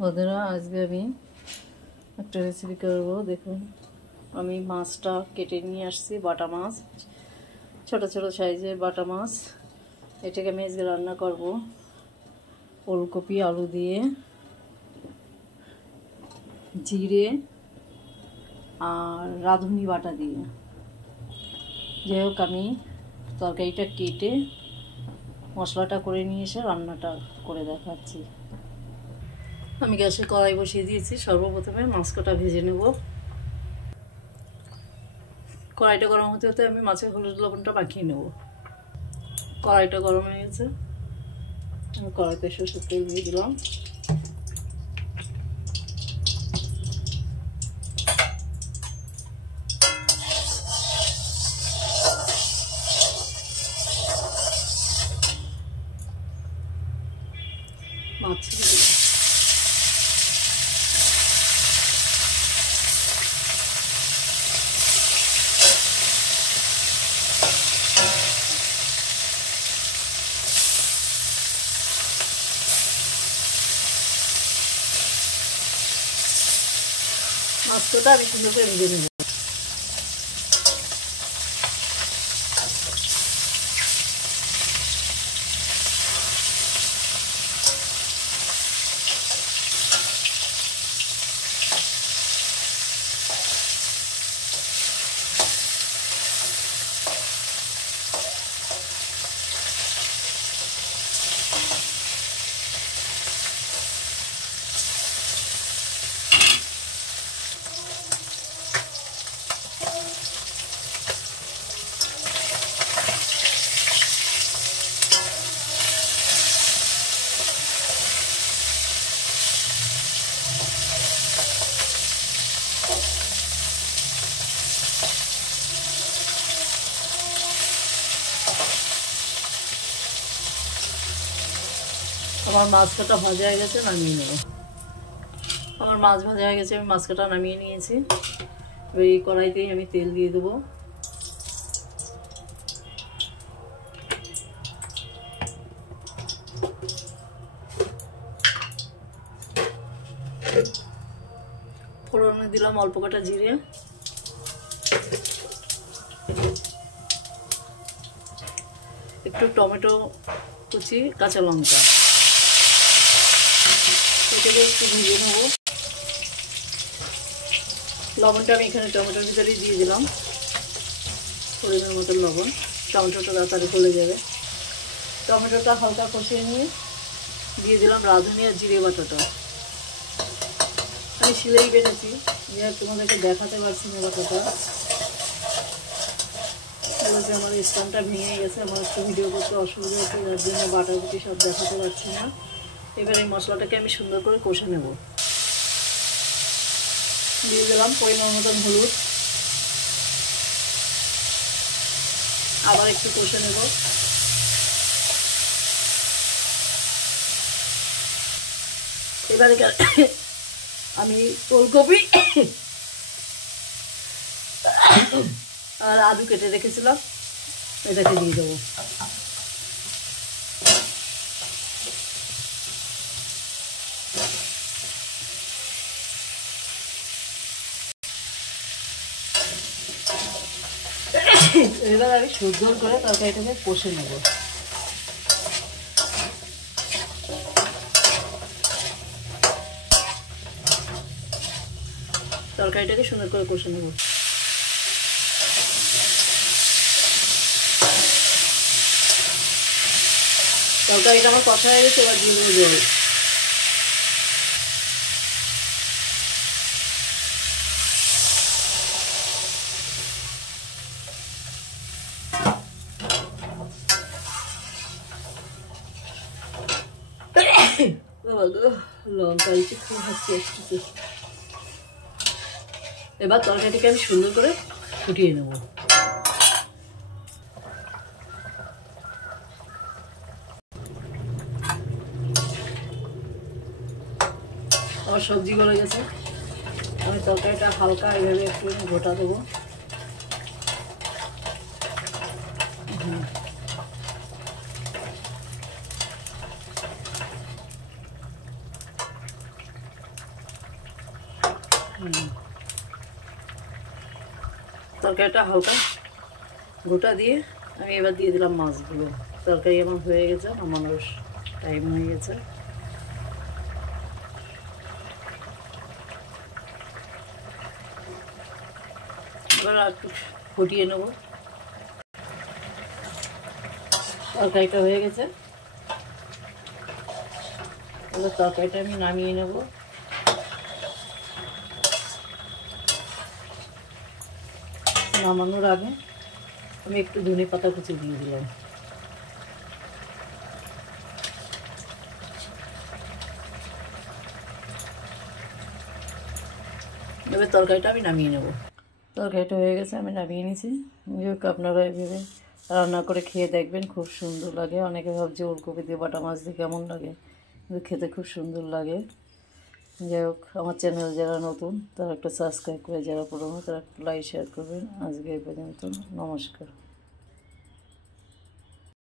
বন্ধুরা, আজকে আমি একটা রেসিপি করব। দেখুন, আমি মাছটা কেটে নিয়ে আসছি, বাটা মাছ, ছোট ছোট সাইজের বাটা মাছ। এটাকে আমি আজকে রান্না করব ওলকপি আলু দিয়ে, জিরে আর রাঁধুনি বাটা দিয়ে। যাই হোক, আমি তরকারিটা কেটে মশলাটা করে নিয়ে এসে রান্নাটা করে দেখাচ্ছি। আমি গ্যাসে কড়াই বসিয়ে দিয়েছি। সর্বপ্রথমে মাছ কটা ভেজে নেব। কড়াইটা গরম হতে হতে আমি মাছের হলুদ লবণটা মাখিয়ে নেব। কড়াইটা গরম হয়ে গেছে, আমি কড়াইতে সরষের তেল দিয়ে দিলাম। মাছ ছেড়ে দিলাম। মাছটা আমি সুন্দর করে ভেজে নেব। আমার মাছ কাটা ভাজা হয়ে গেছে, নামিয়ে নেব। আমার মাছ ভাজা হয়ে গেছে, আমি মাছ কাটা নামিয়ে নিয়েছি। এই কড়াইতেই আমি তেল দিয়ে দেবো। ফোড়নে দিলাম অল্প কটা জিরে, একটু টমেটো কুচি, কাঁচা লঙ্কা, এটাকে একটু ভেজে নেব। লবণটা আমি এখানে টমেটোর ভিতরেই দিয়ে দিলাম, পরিমাণ মতো লবণ। টমেটোটা তাড়াতাড়ি গলে যাবে। টমেটোটা হালকা কষিয়ে নিয়ে দিয়ে দিলাম রাঁধুনি আর জিরে বাটাটা। আমি শিলেই বেটেছি, তোমাদেরকে দেখাতে পারছি না বাটাটা। আমার স্ট্যান্ডটা ভেঙে গেছে, আমার একটু ভিডিও করতে অসুবিধা হচ্ছে, যার জন্য বাটাবুটি সব দেখাতে পারছি না। এবার এই মশলাটাকে আমি সুন্দর করে কষে নেব। দিয়ে দিলাম পরিমাণ মতন হলুদ, আবার একটু কষে নেব। এবারে আমি ফুলকপি আর আলু কেটে রেখেছিলাম, এটাকে দিয়ে দেবো। এবার আমি সুন্দর করে তরকারিটাকে কষে নেব। তরকারিটাকে সুন্দর করে কষে নেব। তরকারিটা আমার কষা হয়ে গেছে, এবার দিয়ে দেবো জল। লঙ্কা একটু খাচ্ছি। এবার তরকারিটাকে আমি সুন্দর করে ফুটিয়ে নেব। আমার সবজি গলে গেছে, আমি তরকারিটা হালকা এইভাবে একটু গোটা দেবো। তরকারিটা হালকা গোটা দিয়ে আমি এবার দিয়ে দিলাম মাছগুলো। তরকারি আমার হয়ে গেছে, নামানোর টাইম হয়ে গেছে। এবার একটু ফুটিয়ে নেব। তরকারিটা হয়ে গেছে, এবার তরকারিটা আমি নামিয়ে নেব। নামানোর আগে আমি একটু ধনে পাতা কুচি দিয়ে দিলাম। এবার তরকারিটা আমি নামিয়ে নেব। তরকারিটা হয়ে গেছে, আমি নামিয়ে নিয়েছি। আপনারা এভাবে রান্না করে খেয়ে দেখবেন, খুব সুন্দর লাগে। অনেকে ভাবছে ওলকপি দিয়ে বাটা মাছ দিয়ে কেমন লাগে, কিন্তু খেতে খুব সুন্দর লাগে। যাই হোক, আমার চ্যানেল যারা নতুন তারা একটা সাবস্ক্রাইব করে, যারা পুরনো তারা একটু লাইক শেয়ার করবেন। আজকে এই পর্যন্ত, নমস্কার।